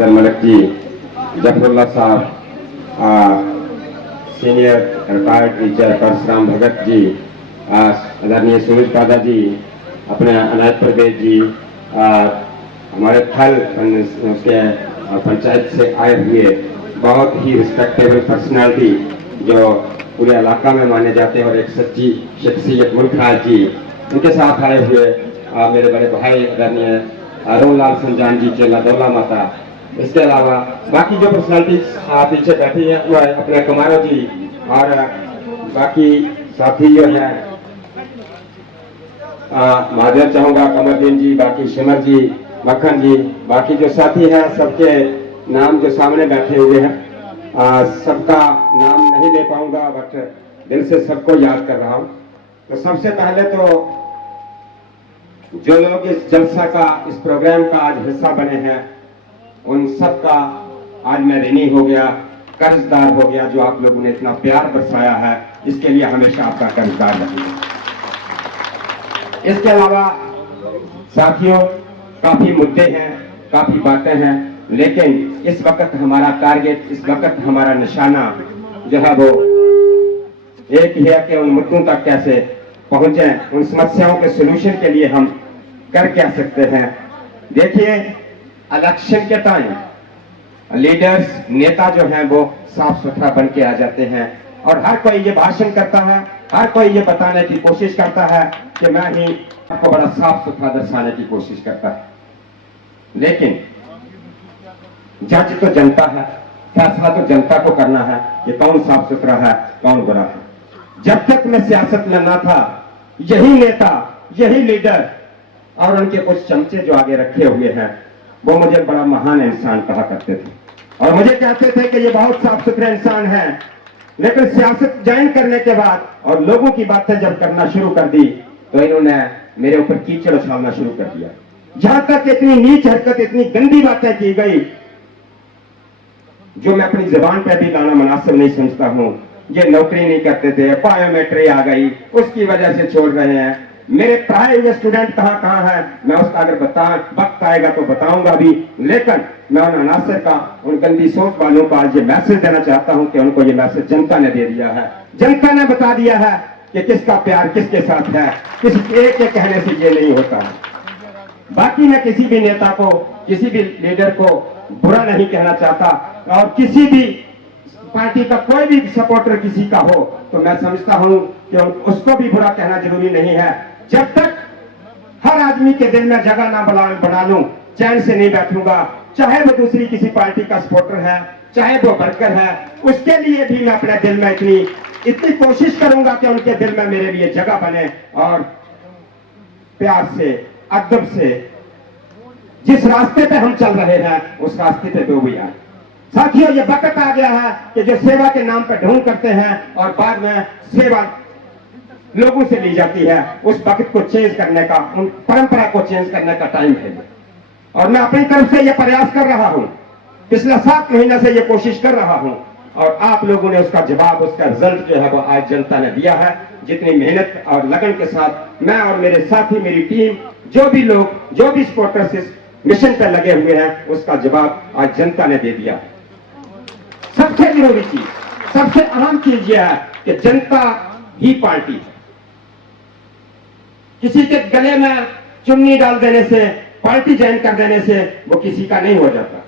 मदन मलिक जी, जफरुल्ला साहब, senior retired teacher Parshuram Bhagat ji, आदरणीय सूरज पादा जी, अपने अनायत प्रदेश जी, हमारे थल उसके पंचायत से आए हुए बहुत ही रिस्पेक्टेबल पर्सनालिटी जो पूरे इलाका में माने जाते हैं और एक सच्ची शख्सियत मुल्क राज जी, उनके साथ आए हुए मेरे बड़े भाई आदरणीय अरुण लाल संजान जी, चेला दौला माता, इसके अलावा बाकी जो पर्सनालिटी पीछे बैठी है वो है अपने कुमारो जी और बाकी साथी जो है माधव चाहूंगा, कमरदीन जी, बाकी शिमर जी, मक्खन जी, बाकी जो साथी हैं सबके नाम जो सामने बैठे हुए हैं, सबका नाम नहीं ले पाऊंगा बट दिल से सबको याद कर रहा हूं। तो सबसे पहले तो जो लोग इस जलसा का, इस प्रोग्राम का आज हिस्सा बने हैं, उन सब का आज मैं ऋणी हो गया, कर्जदार हो गया। जो आप लोगों ने इतना प्यार बरसाया है, इसके लिए हमेशा आपका कर्जदार रहूंगा। इसके अलावा साथियों, काफी मुद्दे हैं, काफी बातें हैं, लेकिन इस वक्त हमारा टारगेट, इस वक्त हमारा निशाना जो है वो एक ही है कि उन मुद्दों तक कैसे पहुंचे, उन समस्याओं के सोल्यूशन के लिए हम कर क्या सकते हैं। देखिए, इलेक्शन के टाइम लीडर्स, नेता जो हैं वो साफ सुथरा बन के आ जाते हैं और हर कोई ये भाषण करता है, हर कोई ये बताने की कोशिश करता है कि मैं ही आपको बड़ा साफ सुथरा दर्शाने की कोशिश करता है। लेकिन जज तो जनता है, फैसला तो जनता को करना है कि कौन साफ सुथरा है, कौन बुरा है। जब तक मैं सियासत में ना था, यही नेता, यही लीडर और उनके कुछ चमचे जो आगे रखे हुए हैं, वो मुझे बड़ा महान इंसान कहा करते थे और मुझे कहते थे कि ये बहुत साफ सुथरे इंसान है। लेकिन सियासत ज्वाइन करने के बाद और लोगों की बातें जब करना शुरू कर दी तो इन्होंने मेरे ऊपर कीचड़ उछालना शुरू कर दिया। जहां तक इतनी नीच हरकत, इतनी गंदी बातें की गई जो मैं अपनी जुबान पे भी लाना मुनासिब नहीं समझता हूं। ये नौकरी नहीं करते थे, बायोमेट्री आ गई, उसकी वजह से छोड़ रहे हैं। मेरे पढ़ाए हुए स्टूडेंट कहां कहां है, मैं उसका अगर वक्त आएगा तो बताऊंगा भी। लेकिन मैं उन अनासर का, उन गंदी सोच वालों का आज ये मैसेज देना चाहता हूं कि उनको ये मैसेज जनता ने दे दिया है। जनता ने बता दिया है कि किसका प्यार किसके साथ है, किसी एक के कहने से ये नहीं होता है। बाकी मैं किसी भी नेता को, किसी भी लीडर को बुरा नहीं कहना चाहता और किसी भी पार्टी का कोई भी सपोर्टर किसी का हो तो मैं समझता हूं कि उसको भी बुरा कहना जरूरी नहीं है। जब तक हर आदमी के दिल में जगह ना बना लूं, चैन से नहीं बैठूंगा। चाहे वो दूसरी किसी पार्टी का सपोर्टर है, चाहे वो वर्कर है, उसके लिए भी मैं अपने दिल में इतनी कोशिश करूंगा कि उनके दिल में मेरे लिए जगह बने और प्यार से, अदब से जिस रास्ते पे हम चल रहे हैं उस रास्ते पे वो भी आए। साथियों, ये वक्त आ गया है कि जो सेवा के नाम पर ढोंग करते हैं और बाद में सेवा लोगों से ली जाती है, उस वक्त को चेंज करने का, उन परंपरा को चेंज करने का टाइम है। और मैं अपनी तरफ से यह प्रयास कर रहा हूं, पिछले 7 महीने से यह कोशिश कर रहा हूं और आप लोगों ने उसका जवाब, उसका रिजल्ट जो है वो आज जनता ने दिया है। जितनी मेहनत और लगन के साथ मैं और मेरे साथी, मेरी टीम, जो भी लोग, जो भी सपोर्टर्स इस मिशन पर लगे हुए हैं, उसका जवाब आज जनता ने दे दिया। सबसे जरूरी चीज, सबसे अहम चीज यह है कि जनता ही पार्टी है। किसी के गले में चुन्नी डाल देने से, पार्टी ज्वाइन कर देने से वो किसी का नहीं हो जाता।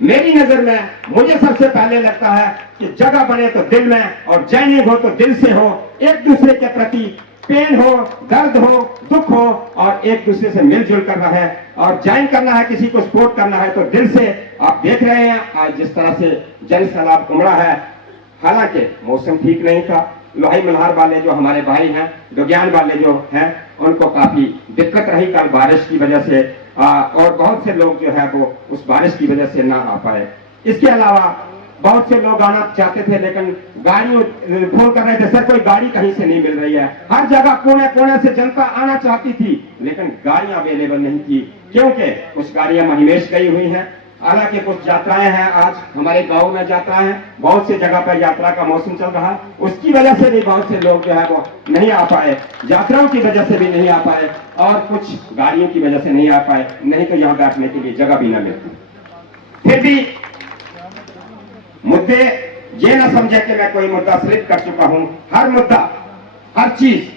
मेरी नजर में मुझे सबसे पहले लगता है कि जगह बने तो दिल में और ज्वाइनिंग हो तो दिल से हो, एक दूसरे के प्रति पेन हो, दर्द हो, दुख हो और एक दूसरे से मिलजुल करना है और ज्वाइन करना है, किसी को सपोर्ट करना है तो दिल से। आप देख रहे हैं आज जिस तरह से जन सैलाब उमड़ा है, हालांकि मौसम ठीक नहीं था। लोहाई मल्हार वाले जो हमारे भाई हैं, विज्ञान वाले जो हैं, उनको काफी दिक्कत रही कल बारिश की वजह से और बहुत से लोग जो है वो उस बारिश की वजह से ना आ पाए। इसके अलावा बहुत से लोग आना चाहते थे लेकिन गाड़ी फोन कर रहे थे, सर कोई गाड़ी कहीं से नहीं मिल रही है। हर जगह कोने कोने से जनता आना चाहती थी लेकिन गाड़ियां अवेलेबल नहीं थी, क्योंकि कुछ गाड़ियां महिमेश गई हुई हैं। हालांकि कुछ यात्राएं हैं, आज हमारे गांव में यात्राएं हैं, बहुत सी जगह पर यात्रा का मौसम चल रहा है, उसकी वजह से भी बहुत से लोग जो है वो नहीं आ पाए, यात्राओं की वजह से भी नहीं आ पाए और कुछ गाड़ियों की वजह से नहीं आ पाए, नहीं तो यहाँ बैठने के लिए जगह भी न मिलती। फिर भी मुद्दे ये ना समझे कि मैं कोई मुद्दा स्लिप कर चुका हूं। हर मुद्दा, हर चीज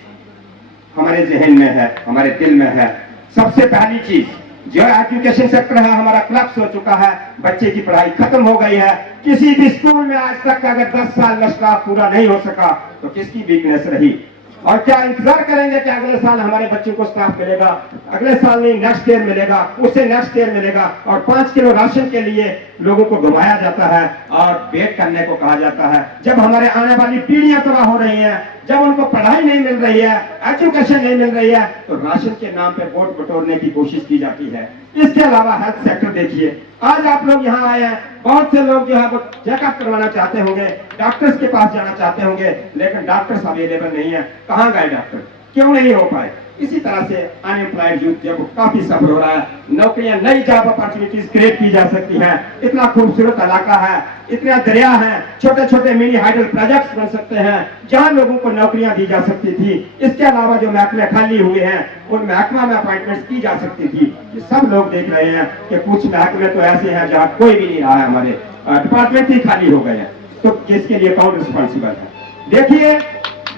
हमारे जहन में है, हमारे दिल में है। सबसे पहली चीज जो एजुकेशन सेक्टर है हमारा क्लब्स हो चुका है, बच्चे की पढ़ाई खत्म हो गई है। किसी भी स्कूल में आज तक अगर 10 साल में स्टाफ पूरा नहीं हो सका तो किसकी वीकनेस रही? और क्या इंतजार करेंगे कि अगले साल हमारे बच्चों को स्टाफ मिलेगा? अगले साल नहीं, नेक्स्ट ईयर मिलेगा, उससे नेक्स्ट ईयर मिलेगा। और 5 किलो राशन के लिए लोगों को घुमाया जाता है और वेट करने को कहा जाता है। जब हमारे आने वाली पीढ़ियां तबाह हो रही हैं, जब उनको पढ़ाई नहीं मिल रही है, एजुकेशन नहीं मिल रही है, तो राशन के नाम पे वोट बटोरने की कोशिश की जाती है। इसके अलावा हेल्थ सेक्टर देखिए, आज आप लोग यहाँ आए हैं, बहुत से लोग जो है वो चेकअप करवाना चाहते होंगे, डॉक्टर्स के पास जाना चाहते होंगे, लेकिन डॉक्टर्स अवेलेबल नहीं है। कहाँ गए डॉक्टर? क्यों नहीं हो पाए? इसी तरह से अनएम्प्लॉयड यूथ जब काफी सफर हो रहा है, नौकरियां, नई जॉब अपॉर्चुनिटीज क्रिएट की जा सकती हैं। इतना खूबसूरत इलाका है, इतना दरिया है, छोटे छोटे मिनी हाइडल प्रोजेक्ट्स बन सकते हैं जहां लोगों को नौकरियां दी जा सकती थी। इसके अलावा जो महकमे खाली हुए हैं उन महकमा में अपॉइंटमेंट्स की जा सकती थी। ये सब लोग देख रहे हैं कि कुछ महकमे तो ऐसे हैं जहां कोई भी नहीं रहा है, हमारे डिपार्टमेंट ही खाली हो गए हैं। तो इसके लिए कौन रिस्पॉन्सिबल है? देखिए,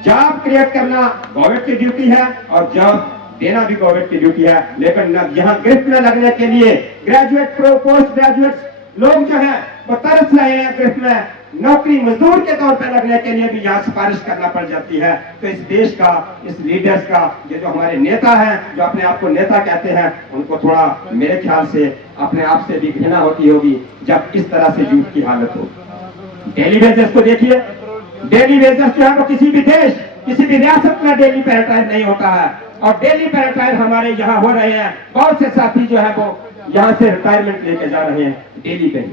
जॉब क्रिएट करना गवर्नमेंट की ड्यूटी है और जॉब देना भी गवर्नमेंट की ड्यूटी है, लेकिन यहाँ गिफ्ट में लगने के लिए ग्रेजुएट, पोस्ट ग्रेजुएट लोग जो है वो तरस रहे हैं। गिफ्ट में नौकरी मजदूर के तौर पर लगने के लिए भी यहाँ सिफारिश करना पड़ जाती है। तो इस देश का, इस लीडर्स का, ये जो हमारे नेता हैं, जो अपने आप को नेता कहते हैं, उनको थोड़ा मेरे ख्याल से अपने आप से भी घृणा होती होगी जब इस तरह से यूथ की हालत हो। डेली वेजेस को देखिए, डेली वेजेस जो है वो किसी भी देश, किसी भी रियासत में डेली पे रिटायर नहीं होता है। और डेली पे रिटायर हमारे यहाँ हो रहे हैं। बहुत से साथी जो है वो यहाँ से रिटायरमेंट लेके जा रहे हैं डेली पे।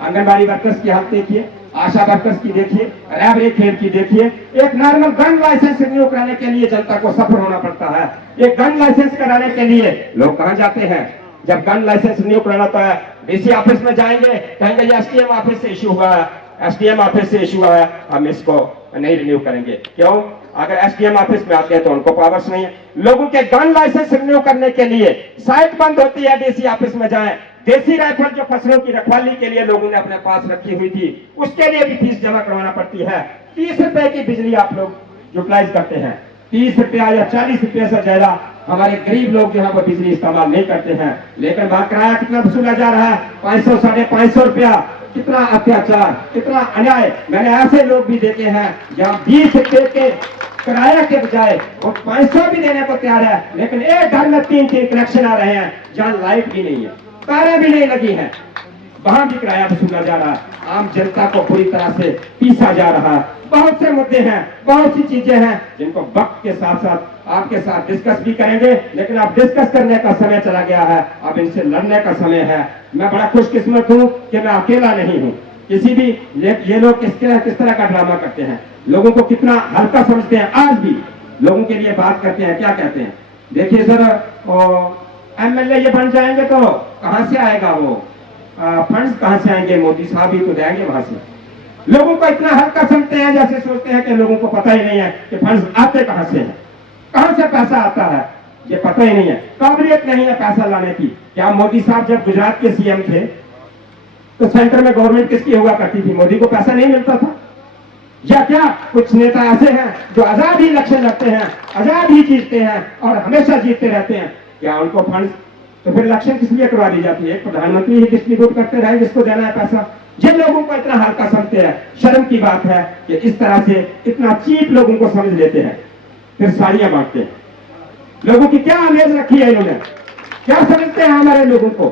आंगनबाड़ी वर्कर्स की हालत देखिए, आशा वर्कर्स की देखिए, रैबरे खेल की देखिए। एक नॉर्मल गन लाइसेंस रिन्यू कराने के लिए जनता को सफर होना पड़ता है। एक गन लाइसेंस कराने के लिए लोग कहाँ जाते हैं? जब गन लाइसेंस रिन्यू कराना है, डीसी ऑफिस में जाएंगे, कहेंगे ये एसडीएम ऑफिस से इश्यू हुआ है, एसडीएम ऑफिस से इश्यू है, हम इसको नहीं रिन्यू करेंगे। क्यों? अगर एसडीएम ऑफिस में आते हैं तो उनको पावर्स नहीं है। लोगों के गन लाइसेंस रिन्यू करने के लिए साइट बंद होती है, डीसी ऑफिस में जाएं। देसी राइफल जो फसलों की रखवाली के लिए लोगों ने अपने पास रखी हुई थी, उसके लिए भी फीस जमा करवाना पड़ती है। 30 रुपए की बिजली आप लोग यूटिलाइज करते हैं, 30 रुपया या 40 रुपये से ज्यादा हमारे गरीब लोग जो है वो बिजली इस्तेमाल नहीं करते हैं। लेकिन वहां किराया कितना वसूला जा रहा है? 500 550 रुपया। कितना अत्याचार, कितना अन्याय। मैंने ऐसे लोग भी देखे हैं जहां 20 रुपये के किराया के बजाय वो 500 भी देने को तैयार है, लेकिन एक घर में 3 कनेक्शन आ रहे हैं जहां लाइट भी नहीं है, तारें भी नहीं लगी हैं, वहां भी किराया वसूला जा रहा है। आम जनता को पूरी तरह से पीसा जा रहा है। बहुत से मुद्दे हैं, बहुत सी चीजें हैं जिनको वक्त के साथ साथ आपके साथ डिस्कस भी करेंगे, लेकिन अब डिस्कस करने का समय चला गया है, अब इनसे लड़ने का समय है। मैं बड़ा खुशकिस्मत हूं कि मैं अकेला नहीं हूं। किसी भी ये लोग किस तरह का ड्रामा करते हैं, लोगों को कितना हल्का समझते हैं। आज भी लोगों के लिए बात करते हैं, क्या कहते हैं? देखिए सर, एमएलए ये बन जाएंगे तो कहां से आएगा वो फंड्स, कहां से आएंगे? मोदी साहब ही तो देंगे वहां से। लोगों को इतना हल्का समझते हैं जैसे सोचते हैं कि लोगों को पता ही नहीं है कि फंड्स आते कहां से हैं, कहां से पैसा आता है, ये पता ही नहीं है। काबिलियत नहीं है पैसा लाने की। क्या मोदी साहब जब गुजरात के सीएम थे तो सेंटर में गवर्नमेंट किसकी हुआ करती थी? मोदी को पैसा नहीं मिलता था? या क्या कुछ नेता ऐसे हैं जो आजाद ही इलेक्शन लड़ते हैं, आजाद ही जीतते हैं और हमेशा जीतते रहते हैं? क्या उनको फंड? तो फिर इलेक्शन किस लिए करवा दी जाती है? प्रधानमंत्री ही डिस्ट्रीब्यूट करते रहे जिसको देना है पैसा। जिन लोगों को इतना हल्का समझते हैं, शर्म की बात है कि इस तरह से इतना चीप लोगों को समझ लेते हैं, फिर साड़ियां बांटते हैं। लोगों की क्या इमेज रखी है इन्होंने? क्या समझते हैं हमारे लोगों को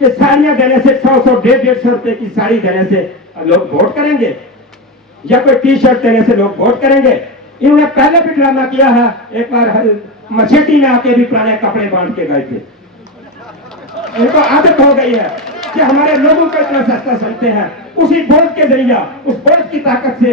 कि साड़ियां देने से 100 150 रुपए की साड़ी देने से लोग वोट करेंगे, या कोई टी शर्ट देने से लोग वोट करेंगे? इन्होंने पहले भी ड्रामा किया है। एक बार मछेटी में आके भी पुराने कपड़े बांट के गए थे। इनको आदत हो गई है कि हमारे लोगों को इतना सस्ता समझते हैं। उसी बोझ के जरिए, उस बोझ की ताकत से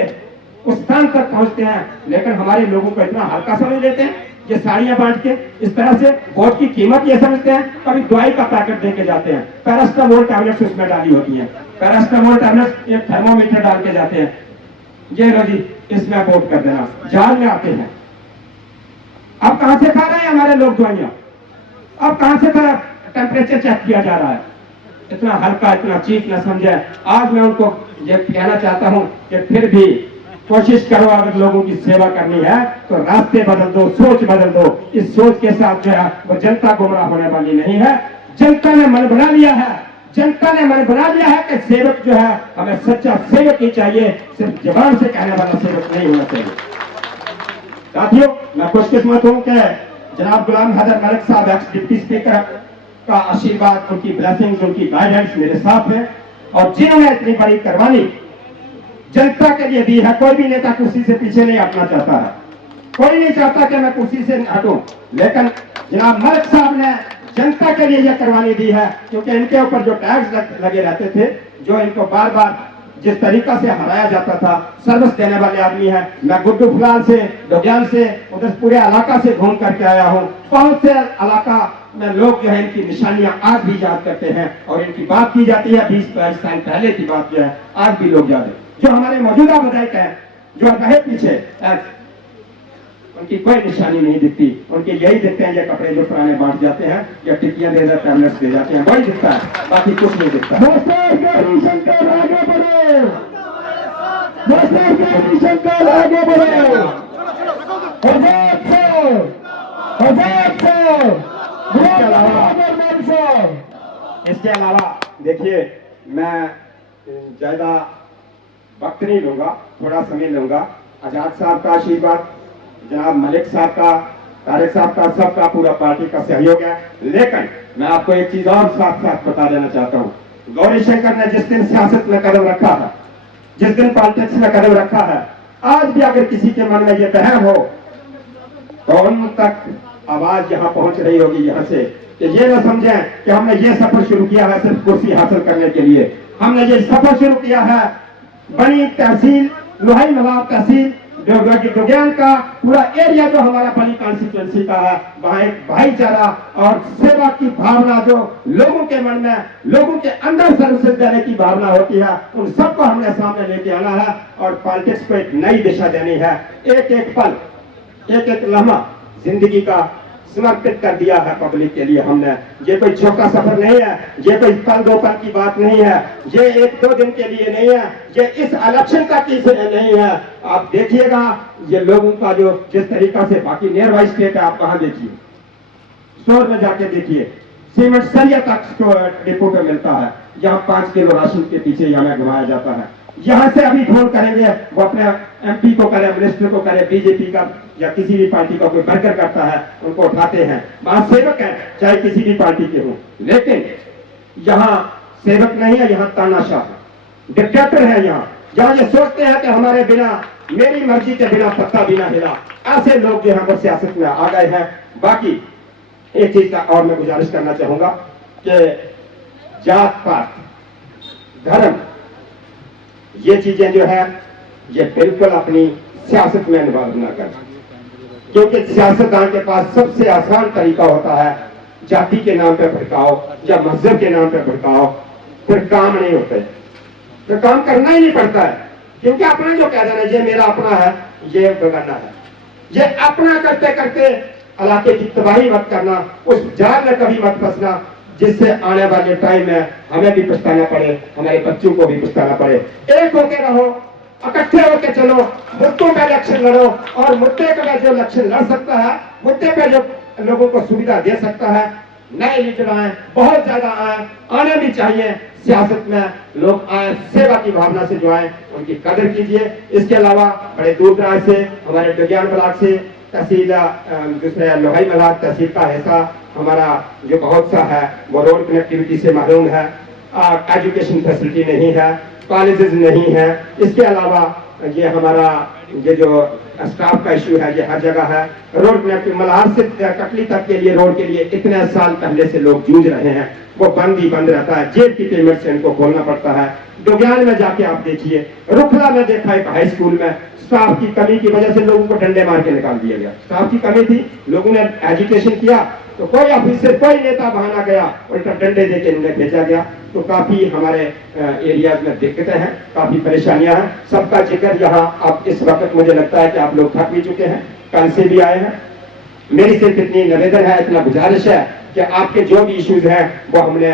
उस स्थान तक पहुंचते हैं, लेकिन हमारे लोगों को इतना हल्का समझ लेते हैं। ये साड़ियां बांट के इस तरह से बोझ की कीमत ये समझते हैं। कभी दवाई का पैकेट देके जाते हैं, पैरास्टामोल टैबलेट्स उसमें डाली होती हैं, पैरास्टामोल टैबलेट्स एक थर्मोमीटर डाल के जाते हैं, ये लो जी इसमें वोट कर देना, जाल में आते हैं। अब कहां से खा रहे हैं हमारे लोग दवाइयां? अब कहां से टेम्परेचर चेक किया जा रहा है? इतना हल्का, इतना चीप न समझे। आज मैं उनको ये कहना चाहता हूं कि फिर भी कोशिश करो, अगर लोगों की सेवा करनी है तो रास्ते बदल दो, सोच बदल दो। इस सोच के साथ जो है वो जनता गुमराह होने वाली नहीं है। जनता ने मन बना लिया है, जनता ने मन बना लिया है कि सेवक जो है हमें सच्चा सेवक ही चाहिए, सिर्फ जबान से कहने वाला सेवक नहीं होना चाहिए। साथियों, मैं खुशकिस्मत हूं कि जनाब गुलाम हैदर मलिक साहब एक्स डिप्टी स्पीकर का आशीर्वाद, उनकी ब्लेसिंग्स, उनकी गाइडेंस मेरे साथ है, और जिन्होंने इतनी बड़ी कुर्बानी जनता के लिए दी है। कोई भी नेता कुर्सी से पीछे नहीं हटना चाहता है, कोई नहीं चाहता कि मैं कुर्सी से हटूं, लेकिन जनाब मलिक साहब ने जनता के लिए यह कुर्बानी दी है, क्योंकि इनके ऊपर जो टैक्स लगे रहते थे, जो इनको बार बार जिस तरीका से हराया जाता था, सर्विस देने वाले आदमी है। मैं गुड्डू फुलाल से, डोग्याल से, उधर पूरे इलाका से घूम करके आया हूँ। बहुत से इलाका में लोग जो है इनकी निशानियां आज भी याद करते हैं, और इनकी बात की जाती है 20-22 साल पहले की बात जो है आज भी लोग याद है। जो हमारे मौजूदा विधायक हैं, जो रहे पीछे, उनकी कोई निशानी नहीं दिखती। उनके यही दिखते हैं, ये कपड़े जो पुराने बांट जाते हैं या टिक्कियां दे जाते हैं, टैबलेट्स दे जाते हैं, वही दिखता है, बाकी कुछ नहीं दिखता। शंकर आगे बढ़े, शंकर आगे बढ़े, इसके अलावा देखिए, मैं ज्यादा वक्त नहीं लूंगा, थोड़ा समय लूंगा। आजाद साहब का आशीर्वाद, जनाब मलिक साहब का, तारिक साहब का, सबका पूरा पार्टी का सहयोग है। लेकिन मैं आपको एक चीज और साथ साथ बता देना चाहता हूँ। गौरी शंकर ने जिस दिन सियासत में कदम रखा है, जिस दिन पॉलिटिक्स में कदम रखा है, आज भी अगर किसी के मन में ये बहम हो तो उन तक आवाज यहाँ पहुंच रही होगी यहाँ से, कि ये न समझें कि हमने ये सफर शुरू किया है सिर्फ कुर्सी हासिल करने के लिए। हमने ये सफर शुरू किया है बनी तहसील, लोहाई नवाब तहसील, डोग्याल का पूरा एरिया जो हमारा बनी कॉन्स्टिट्यूंसी का है, वहां एक भाईचारा और सेवा की भावना जो लोगों के मन में, लोगों के अंदर सर्विस देने की भावना होती है, उन सबको हमने सामने लेके आना है और पॉलिटिक्स को एक नई दिशा देनी है। एक एक पल, एक एक लम्हा जिंदगी का समर्पित कर दिया है पब्लिक के लिए हमने। ये कोई छोटा सफर नहीं है, ये कोई पल दो पल की बात नहीं है, ये 1-2 दिन के लिए नहीं है, ये इस इलेक्शन का किसी नहीं है। आप देखिएगा ये लोगों का जो जिस तरीका से, बाकी नियर बाई स्टेट है, आप वहां देखिए, स्टोर में जाके देखिए, सीमेंट सरिया तक डिपो पे मिलता है, यहाँ 5 किलो राशन के पीछे यहाँ घुमाया जाता है। यहाँ से अभी फोन करेंगे, वो अपने एमपी को करे, मिनिस्टर को करे, बीजेपी का या किसी भी पार्टी का कोई वर्कर करता है, उनको उठाते हैं। वहां सेवक है, चाहे किसी भी पार्टी के हो, लेकिन यहाँ सेवक नहीं है, यहाँ तानाशाह है, डिक्टेटर है। यहाँ ये सोचते हैं कि हमारे बिना, मेरी मर्जी के बिना पत्ता भी ना हिला। ऐसे लोग जो है वो सियासत में आ गए हैं। बाकी एक चीज का और मैं गुजारिश करना चाहूंगा कि जात पात, धर्म, ये चीजें जो है ये बिल्कुल अपनी सियासत में इन्वॉल्व न करें, क्योंकि सियासतदान के पास सबसे आसान तरीका होता है जाति के नाम पे भड़काओ या मजहब के नाम पे भड़काओ, फिर काम नहीं होते, फिर काम करना ही नहीं पड़ता है। क्योंकि अपना जो कह देना, ये मेरा अपना है, ये बगाना है, ये अपना करते करते इलाके की तबाही मत करना, उस जाल में कभी मत फंसना जिससे आने वाले टाइम में हमें भी पछताना पड़े, हमारे बच्चों को भी पछताना पड़े। एक होके रहो, इकट्ठे होके चलो, मुद्दों पे इलेक्शन लड़ो, और मुद्दे पे जो इलेक्शन लड़ सकता है, मुद्दे पे जो लोगों को सुविधा दे सकता है, नए लीडर आए, बहुत ज्यादा आए, आने भी चाहिए। सियासत में लोग आए, सेवा की भावना से जो आए उनकी कदर कीजिए। इसके अलावा बड़े दूर दराज से, हमारे डोग्याल ब्लॉक से, तहसील दूसरे लोहाई मलाक तहसील का हिस्सा हमारा जो बहुत सा है वो रोड कनेक्टिविटी से महरूम है, एजुकेशन फैसिलिटी नहीं है, कॉलेजेस नहीं है। इसके अलावा ये हमारा ये जो स्टाफ का इश्यू है, ये हर जगह है। रोड कनेक्टिविटी मल्हार से कटली तक के लिए रोड के लिए इतने साल पहले से लोग जूझ रहे हैं, वो बंद ही बंद रहता है, जेब की पेमेंट से इनको खोलना पड़ता है। डोग्याल में जाके आप देखिए, रुखला में देखा एक हाई स्कूल में स्टाफ की कमी की वजह से लोगों को डंडे मार के निकाल दिया गया। स्टाफ की कमी थी, लोगों ने एजुकेशन किया तो कोई ऑफिसर, कोई नेता बहाना गया, उल्टा डंडे देके उन्हें भेजा गया। तो काफी हमारे एरियाज में दिक्कतें हैं, काफी परेशानियां हैं। सबका जिक्र यहाँ अब इस वक्त मुझे लगता है कि आप लोग थक भी चुके हैं, कल से भी आए हैं। मेरी सिर्फ इतनी निवेदन है, इतना गुजारिश है कि आपके जो भी इश्यूज हैं वो हमने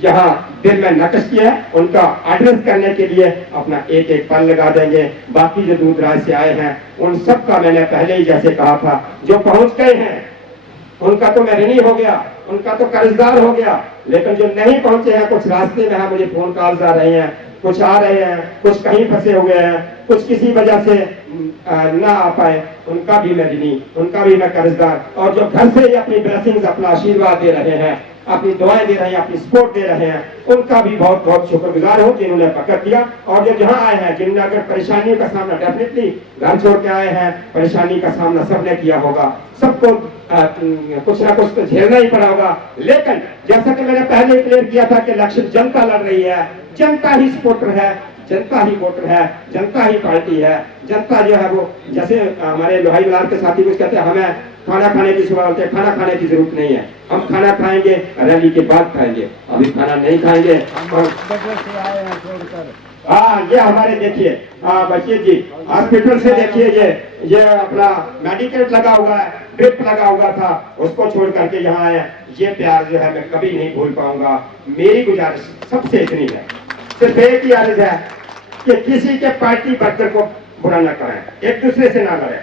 यहाँ दिल में नक्श किया है, उनका एड्रेस करने के लिए अपना एक एक पल लगा देंगे। बाकी जो दूर दराज से आए हैं उन सब का मैंने पहले ही जैसे कहा था, जो पहुंच गए हैं उनका तो मैं ऋणी हो गया, उनका तो कर्जदार हो गया, लेकिन जो नहीं पहुंचे हैं, कुछ रास्ते में है, मुझे फोन कॉल्स आ रहे हैं, कुछ आ रहे हैं, कुछ कहीं फंसे हुए हैं, कुछ किसी वजह से ना आ पाए, उनका भी मैं ऋणी, उनका भी मैं कर्जदार। और जो घर से ही अपनी ब्लेसिंग्स, अपना आशीर्वाद दे रहे हैं, अपनी दुआएं दे रहे हैं, अपनी सपोर्ट दे रहे हैं, उनका भी बहुत बहुत शुक्रगुजार हूं जिन्होंने पकड़ दिया। और जो जहां आए हैं, जिनने अगर परेशानियों का सामना, डेफिनेटली घर छोड़ के आए हैं, परेशानी का सामना सबने किया होगा, सबको कुछ ना कुछ तो झेलना ही पड़ा होगा। लेकिन जैसा कि मैंने पहले ही क्लियर किया था कि इलेक्शन जनता लड़ रही है, जनता ही सपोर्टर है, जनता ही वोटर है, जनता ही पार्टी है। जनता जो है वो, जैसे हमारे लोहाई बिलार के साथी कुछ कहते हैं, हमें खाना खाने की सुबह होते हैं, खाना खाने की जरूरत नहीं है, हम खाना खाएंगे रैली के बाद खाएंगे, अभी खाना नहीं खाएंगे। हाँ, ये हमारे देखिए बच्चे जी हॉस्पिटल से देखिए, ये अपना मेडिकेट लगा हुआ है, ड्रिप लगा हुआ था, उसको छोड़ करके यहाँ आए। ये प्यार जो है मैं कभी नहीं भूल पाऊंगा। मेरी गुजारिश सबसे इतनी है, सिर्फ एक ही अर्ज है कि किसी के पार्टी वर्कर को बुरा ना करें, एक दूसरे से ना लड़े।